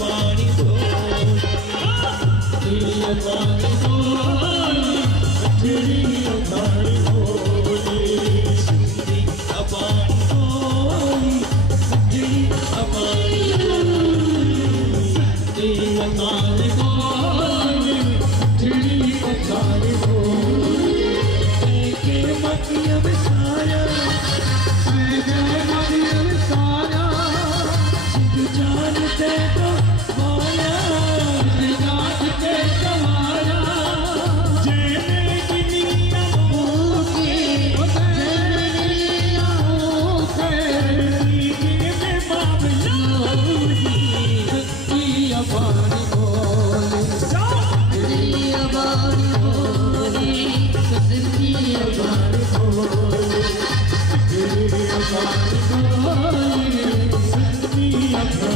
पानी बोली पानी बोली तेरी पानी बोली सिंधी पानी बोली तेरी पानी तेरी पानी बोली तेरी पानी बोली के मतिया में साया मतिया में साया जानते तो माया जानते तो माया जेने दुनिया होके दुनिया होके में बाबला तेरी अबानी बोली तेरी अबानी बोली तेरी अबानी बोली तेरी अबानी बोली तेरी अबानी